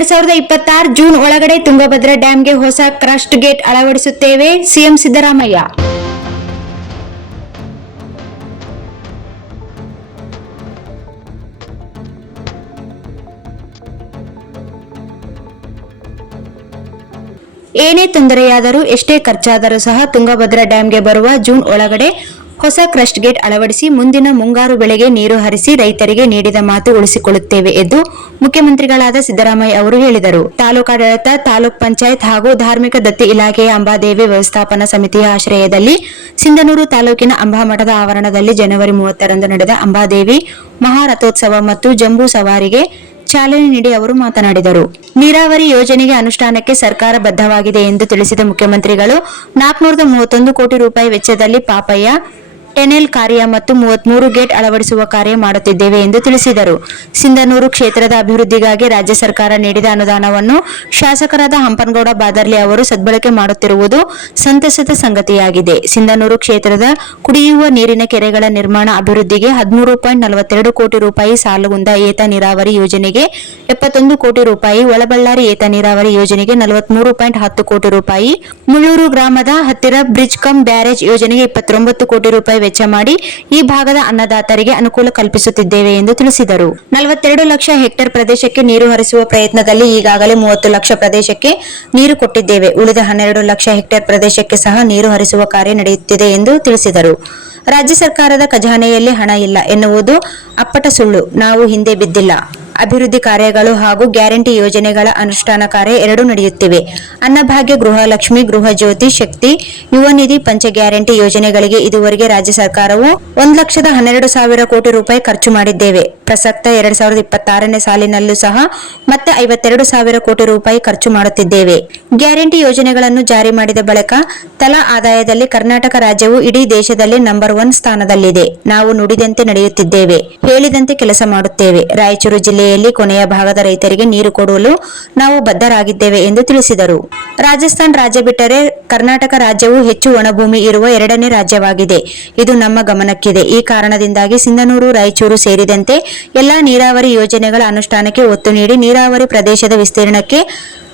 2026 June ಒಳಗಡೆ ತುಂಗಭದ್ರಾ ಡ್ಯಾಂಗೆ ಹೊಸ crust gate ಅಳವಡಿಸುತ್ತೇವೆ, CM Siddaramaiah. ಏನೇ ತೊಂದರೆಯಾದರೂ ಎಷ್ಟೇ ಖರ್ಚಾದರೂ ಸಹ ತುಂಗಭದ್ರಾ ಡ್ಯಾಂಗೆ ಬರುವ ಜೂನ್ ಒಳಗಡೆ ಹೊಸ ಕ್ರಸ್ಟ್ ಗೇಟ್ ಅಳವಡಿಸಿ ಮುಂದಿನ ಮುಂಗಾರು ಬೆಳೆಗೆ ನೀರು ಹರಿಸಿ ರೈತರಿಗೆ ನೀಡಿದ ಮಾತು ಉಳಿಸಿಕೊಳ್ಳುತ್ತೇವೆ ಎಂದು ಮುಖ್ಯಮಂತ್ರಿಗಳಾದ ಸಿದ್ದರಾಮಯ್ಯ ಅವರು ಹೇಳಿದರು. ತಾಲೂಕಾಡಳಿತ, ತಾಲೂಕ್ ಪಂಚಾಯತ್ ಹಾಗೂ ಧಾರ್ಮಿಕ ದತ್ತಿ ಇಲಾಖೆಯ ಅಂಬಾದೇವಿ ವ್ಯವಸ್ಥಾಪನಾ ಸಮಿತಿಯ ಆಶ್ರಯದಲ್ಲಿ ಸಿಂಧನೂರು ತಾಲೂಕಿನ ಅಂಬಾಮಠದ ಆವರಣದಲ್ಲಿ ಜನವರಿ 30ರಂದು ನಡೆದ ಅಂಬಾದೇವಿ ಮಹಾರಥೋತ್ಸವ ಮತ್ತು ಜಂಬೂ ಸವಾರಿಗೆ ಚಾಲನೆ ನೀಡಿ ಅವರು ಮಾತನಾಡಿದರು. ನೀರಾವರಿ ಯೋಜನೆಗೆ ಅನುಷ್ಠಾನಕ್ಕೆ ಸರ್ಕಾರ ಬದ್ಧವಾಗಿದೆ ಎಂದು ತಿಳಿಸಿದ ಮುಖ್ಯಮಂತ್ರಿಗಳು 431 ಕೋಟಿ ರೂಪಾಯಿ ವೆಚ್ಚದಲ್ಲಿ ಪಾಪಯ್ಯ ಟನೆಲ್ ಕಾರ್ಯ ಮತ್ತು 33 ಗೇಟ್ ಅಳವಡಿಸುವ ಕಾರ್ಯ ಮಾಡುತ್ತಿದ್ದೇವೆ ಎಂದು ತಿಳಿಸಿದರು. ಸಿಂಧನೂರು ಕ್ಷೇತ್ರದ ಅಭಿವೃದ್ಧಿಗಾಗಿ ರಾಜ್ಯ ಸರ್ಕಾರ ನೀಡಿದ ಅನುದಾನವನ್ನು ಶಾಸಕರಾದ ಹಂಪನಗೌಡ ಬಾದರ್ಲಿ ಅವರು ಸದ್ಬಳಕೆ ಮಾಡುತ್ತಿರುವುದು ಸಂತಸದ ಸಂಗತಿಯಾಗಿದೆ. ಸಿಂಧನೂರು ಕ್ಷೇತ್ರದ ಕುಡಿಯುವ ನೀರಿನ ಕೆರೆಗಳ ನಿರ್ಮಾಣ ಅಭಿವೃದ್ಧಿಗೆ 13.42 ಕೋಟಿ ರೂಪಾಯಿ, ಸಾಲಗುಂದ ಏತ ನೀರಾವರಿ ಯೋಜನೆಗೆ 71 ಕೋಟಿ ರೂಪಾಯಿ, ಒಳಬಳ್ಳಾರಿ ಏತ ನೀರಾವರಿ ಯೋಜನೆಗೆ 43.10 ಕೋಟಿ ರೂಪಾಯಿ, ಮುಳ್ಳೂರು ಗ್ರಾಮದ ಹತ್ತಿರ ಬ್ರಿಡ್ಜ್ ಕಮ್ ಬ್ಯಾರೇಜ್ ಯೋಜನೆಗೆ 29 ಕೋಟಿ ರೂಪಾಯಿ ವೆಚ್ಚ ಮಾಡಿ ಈ ಭಾಗದ ಅನ್ನದಾತರಿಗೆ ಅನುಕೂಲ ಕಲ್ಪಿಸುತ್ತಿದ್ದೇವೆ ಎಂದು ತಿಳಿಸಿದರು. 42 ಲಕ್ಷ ಹೆಕ್ಟೇರ್ ಪ್ರದೇಶಕ್ಕೆ ನೀರು ಹರಿಸುವ ಪ್ರಯತ್ನದಲ್ಲಿ ಈಗಾಗಲೇ 30 ಲಕ್ಷ ಪ್ರದೇಶಕ್ಕೆ ನೀರು ಕೊಟ್ಟಿದ್ದೇವೆ. ಉಳಿದ 12 ಲಕ್ಷ ಹೆಕ್ಟೇರ್ ಪ್ರದೇಶಕ್ಕೆ ಸಹ ನೀರು ಹರಿಸುವ ಕಾರ್ಯ ನಡೆಯುತ್ತಿದೆ ಎಂದು ತಿಳಿಸಿದರು. ರಾಜ್ಯ ಸರ್ಕಾರದ ಖಜಾನೆಯಲ್ಲಿ ಹಣ ಇಲ್ಲ ಎನ್ನುವುದು ಅಪ್ಪಟ ಸುಳ್ಳು. ನಾವು ಹಿಂದೆ ಬಿದ್ದಿಲ್ಲ. ಅಭಿವೃದ್ಧಿ ಕಾರ್ಯಗಳು ಹಾಗೂ ಗ್ಯಾರಂಟಿ ಯೋಜನೆಗಳ ಅನುಷ್ಠಾನ ಕಾರ್ಯ ಎರಡೂ ನಡೆಯುತ್ತಿವೆ. ಅನ್ನಭಾಗ್ಯ, ಗೃಹಲಕ್ಷ್ಮಿ, ಗೃಹ ಜ್ಯೋತಿ, ಶಕ್ತಿ, ಯುವ ನಿಧಿ, ಪಂಚ ಗ್ಯಾರಂಟಿ ಯೋಜನೆಗಳಿಗೆ ಇದುವರೆಗೆ ರಾಜ್ಯ ಸರ್ಕಾರವು 1,12,000 ಕೋಟಿ ರೂಪಾಯಿ ಖರ್ಚು ಮಾಡಿದ್ದೇವೆ. ಪ್ರಸಕ್ತ 2026ನೇ ಸಾಲಿನಲ್ಲೂ ಸಹ ಮತ್ತೆ 52,000 ಕೋಟಿ ರೂಪಾಯಿ ಖರ್ಚು ಮಾಡುತ್ತಿದ್ದೇವೆ. ಗ್ಯಾರಂಟಿ ಯೋಜನೆಗಳನ್ನು ಜಾರಿ ಮಾಡಿದ ಬಳಿಕ ತಲಾ ಆದಾಯದಲ್ಲಿ ಕರ್ನಾಟಕ ರಾಜ್ಯವು ಇಡೀ ದೇಶದಲ್ಲಿ ನಂಬರ್ 1 ಸ್ಥಾನದಲ್ಲಿದೆ. ನಾವು ನುಡಿದಂತೆ ನಡೆಯುತ್ತಿದ್ದೇವೆ, ಹೇಳಿದಂತೆ ಕೆಲಸ ಮಾಡುತ್ತೇವೆ. ರಾಯಚೂರು ಜಿಲ್ಲೆಯಲ್ಲಿ ಕೊನೆಯ ಭಾಗದ ರೈತರಿಗೆ ನೀರು ಕೊಡಲು ನಾವು ಬದ್ಧರಾಗಿದ್ದೇವೆ ಎಂದು ತಿಳಿಸಿದರು. ರಾಜಸ್ಥಾನ ರಾಜ್ಯ ಬಿಟ್ಟರೆ ಕರ್ನಾಟಕ ರಾಜ್ಯವು ಹೆಚ್ಚು ಒಣಭೂಮಿ ಇರುವ 2ನೇ ರಾಜ್ಯವಾಗಿದೆ. ಇದು ನಮ್ಮ ಗಮನಕ್ಕಿದೆ. ಈ ಕಾರಣದಿಂದಾಗಿ ಸಿಂಧನೂರು, ರಾಯಚೂರು ಸೇರಿದಂತೆ ಎಲ್ಲಾ ನೀರಾವರಿ ಯೋಜನೆಗಳ ಅನುಷ್ಠಾನಕ್ಕೆ ಒತ್ತು ನೀಡಿ ನೀರಾವರಿ ಪ್ರದೇಶದ ವಿಸ್ತೀರ್ಣಕ್ಕೆ,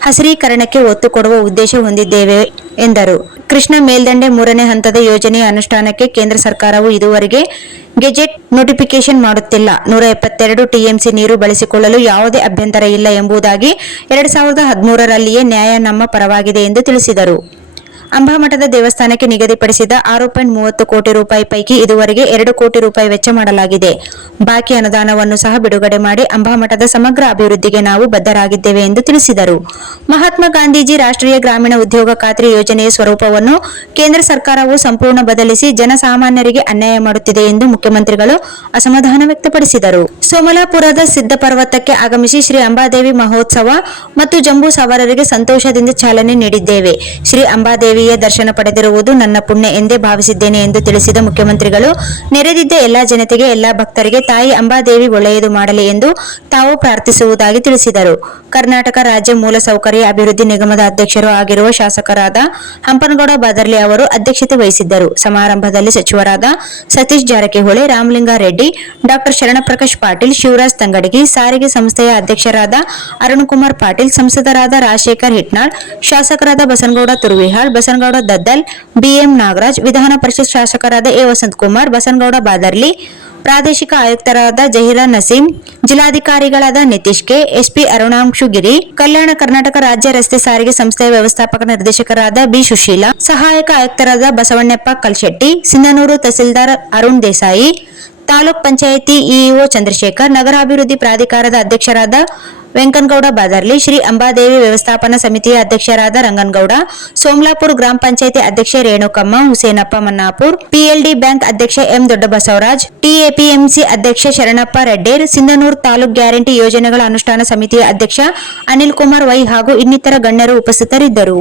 ಹಸಿರೀಕರಣಕ್ಕೆ ಒತ್ತು ಕೊಡುವ ಉದ್ದೇಶ ಹೊಂದಿದ್ದೇವೆ ಎಂದರು. ಕೃಷ್ಣಾ ಮೇಲ್ದಂಡೆ 3ನೇ ಹಂತದ ಯೋಜನೆಯ ಅನುಷ್ಠಾನಕ್ಕೆ ಕೇಂದ್ರ ಸರ್ಕಾರವು ಇದುವರೆಗೆ ಗೆಜೆಟ್ ನೋಟಿಫಿಕೇಶನ್ ಮಾಡುತ್ತಿಲ್ಲ. 172 ಟಿಎಂಸಿ ನೀರು ಬಳಸಿಕೊಳ್ಳಲು ಯಾವುದೇ ಅಭ್ಯಂತರ ಇಲ್ಲ ಎಂಬುದಾಗಿ 2013ರಲ್ಲಿಯೇ ನ್ಯಾಯ ನಮ್ಮ ಪರವಾಗಿದೆ ಎಂದು ತಿಳಿಸಿದರು. ಅಂಬಾಮಠದ ದೇವಸ್ಥಾನಕ್ಕೆ ನಿಗದಿಪಡಿಸಿದ 6.30 ಕೋಟಿ ರೂಪಾಯಿ ಪೈಕಿ ಇದುವರೆಗೆ 2 ಕೋಟಿ ರೂಪಾಯಿ ವೆಚ್ಚ ಮಾಡಲಾಗಿದೆ. ಬಾಕಿ ಅನುದಾನವನ್ನು ಸಹ ಬಿಡುಗಡೆ ಮಾಡಿ ಅಂಬಾಮಠದ ಸಮಗ್ರ ಅಭಿವೃದ್ಧಿಗೆ ನಾವು ಬದ್ಧರಾಗಿದ್ದೇವೆ ಎಂದು ತಿಳಿಸಿದರು. ಮಹಾತ್ಮ ಗಾಂಧೀಜಿ ರಾಷ್ಟ್ರೀಯ ಗ್ರಾಮೀಣ ಉದ್ಯೋಗ ಖಾತ್ರಿ ಯೋಜನೆಯ ಸ್ವರೂಪವನ್ನು ಕೇಂದ್ರ ಸರ್ಕಾರವು ಸಂಪೂರ್ಣ ಬದಲಿಸಿ ಜನಸಾಮಾನ್ಯರಿಗೆ ಅನ್ಯಾಯ ಮಾಡುತ್ತಿದೆ ಎಂದು ಮುಖ್ಯಮಂತ್ರಿಗಳು ಅಸಮಾಧಾನ ವ್ಯಕ್ತಪಡಿಸಿದರು. ಸೋಮಲಾಪುರದ ಸಿದ್ಧ ಪರ್ವತಕ್ಕೆ ಆಗಮಿಸಿ ಶ್ರೀ ಅಂಬಾದೇವಿ ಮಹೋತ್ಸವ ಮತ್ತು ಜಂಬೂ ಸವಾರರಿಗೆ ಸಂತೋಷದಿಂದ ಚಾಲನೆ ನೀಡಿದ್ದೇವೆ. ಶ್ರೀ ಅಂಬಾದೇವಿಯ ದರ್ಶನ ಪಡೆದಿರುವುದು ನನ್ನ ಪುಣ್ಯ ಎಂದೇ ಭಾವಿಸಿದ್ದೇನೆ ಎಂದು ತಿಳಿಸಿದ ಮುಖ್ಯಮಂತ್ರಿಗಳು, ನೆರೆದಿದ್ದ ಎಲ್ಲಾ ಜನತೆಗೆ, ಎಲ್ಲಾ ಭಕ್ತರಿಗೆ ತಾಯಿ ಅಂಬಾದೇವಿ ಒಳ್ಳೆಯದು ಮಾಡಲಿ ಎಂದು ತಾವು ಪ್ರಾರ್ಥಿಸುವುದಾಗಿ ತಿಳಿಸಿದರು. ಕರ್ನಾಟಕ ರಾಜ್ಯ ಮೂಲಸೌಕರ್ಯ ಅಭಿವೃದ್ಧಿ ನಿಗಮದ ಅಧ್ಯಕ್ಷರು ಆಗಿರುವ ಶಾಸಕರಾದ ಹಂಪನಗೌಡ ಬಾದರ್ಲಿ ಅವರು ಅಧ್ಯಕ್ಷತೆ ವಹಿಸಿದ್ದರು. ಸಮಾರಂಭದಲ್ಲಿ ಸಚಿವರಾದ ಸತೀಶ್ ಜಾರಕಿಹೊಳಿ, ರಾಮಲಿಂಗಾರೆಡ್ಡಿ, ಡಾ ಶರಣಪ್ರಕಾಶ್ ಪಾಟೀಲ್, ಶಿವರಾಜ್ ತಂಗಡಗಿ, ಸಾರಿಗೆ ಸಂಸ್ಥೆಯ ಅಧ್ಯಕ್ಷರಾದ ಅರುಣಕುಮಾರ್ ಪಾಟೀಲ್, ಸಂಸದರಾದ ರಾಜಶೇಖರ್ ಹಿಟ್ನಾಳ್, ಶಾಸಕರಾದ ಬಸನಗೌಡ ತುರ್ವಿಹಾಳ್, ಬಸನಗೌಡ ದದ್ದಲ್, ಬಿಎಂ ನಾಗರಾಜ್, ವಿಧಾನ ಪರಿಷತ್ ಶಾಸಕರಾದ ಎ ವಸಂತಕುಮಾರ್, ಬಸನಗೌಡ ಬಾದರ್ಲಿ, ಪ್ರಾದೇಶಿಕ ಆಯುಕ್ತರಾದ ಜಹೀರಾ ನಸೀಂ, ಜಿಲ್ಲಾಧಿಕಾರಿಗಳಾದ ನಿತೀಶ್ ಕೆ, ಎಸ್ಪಿ ಅರುಣಾಂಶುಗಿರಿ, ಕಲ್ಯಾಣ ಕರ್ನಾಟಕ ರಾಜ್ಯ ರಸ್ತೆ ಸಾರಿಗೆ ಸಂಸ್ಥೆಯ ವ್ಯವಸ್ಥಾಪಕ ನಿರ್ದೇಶಕರಾದ ಬಿ ಸುಶೀಲಾ, ಸಹಾಯಕ ಆಯುಕ್ತರಾದ ಬಸವಣ್ಣಪ್ಪ ಕಲ್ಶೆಟ್ಟಿ, ಸಿಂಧನೂರು ತಹಸೀಲ್ದಾರ್ ಅರುಣ್ ದೇಸಾಯಿ, ತಾಲೂಕ್ ಪಂಚಾಯಿತಿ ಇಇಒ ಚಂದ್ರಶೇಖರ್, ನಗರಾಭಿವೃದ್ಧಿ ಪ್ರಾಧಿಕಾರದ ಅಧ್ಯಕ್ಷರಾದ ವೆಂಕನಗೌಡ ಬಾದರ್ಲಿ, ಶ್ರೀ ಅಂಬಾದೇವಿ ವ್ಯವಸ್ಥಾಪನಾ ಸಮಿತಿಯ ಅಧ್ಯಕ್ಷರಾದ ರಂಗನಗೌಡ, ಸೋಮಲಾಪುರ ಗ್ರಾಮ ಪಂಚಾಯಿತಿ ಅಧ್ಯಕ್ಷೆ ರೇಣುಕಮ್ಮ, ಹುಸೇನಪ್ಪ ಮನ್ನಾಪುರ್, ಪಿಎಲ್ಡಿ ಬ್ಯಾಂಕ್ ಅಧ್ಯಕ್ಷ ಎಂ ದೊಡ್ಡಬಸವರಾಜ್, ಟಿಎಪಿಎಂಸಿ ಅಧ್ಯಕ್ಷ ಶರಣಪ್ಪ ರೆಡ್ಡೇರ್, ಸಿಂಧನೂರು ತಾಲೂಕ್ ಗ್ಯಾರಂಟಿ ಯೋಜನೆಗಳ ಅನುಷ್ಠಾನ ಸಮಿತಿಯ ಅಧ್ಯಕ್ಷ ಅನಿಲ್ ಕುಮಾರ್ ವೈ ಹಾಗೂ ಇನ್ನಿತರ ಗಣ್ಯರು ಉಪಸ್ಥಿತರಿದ್ದರು.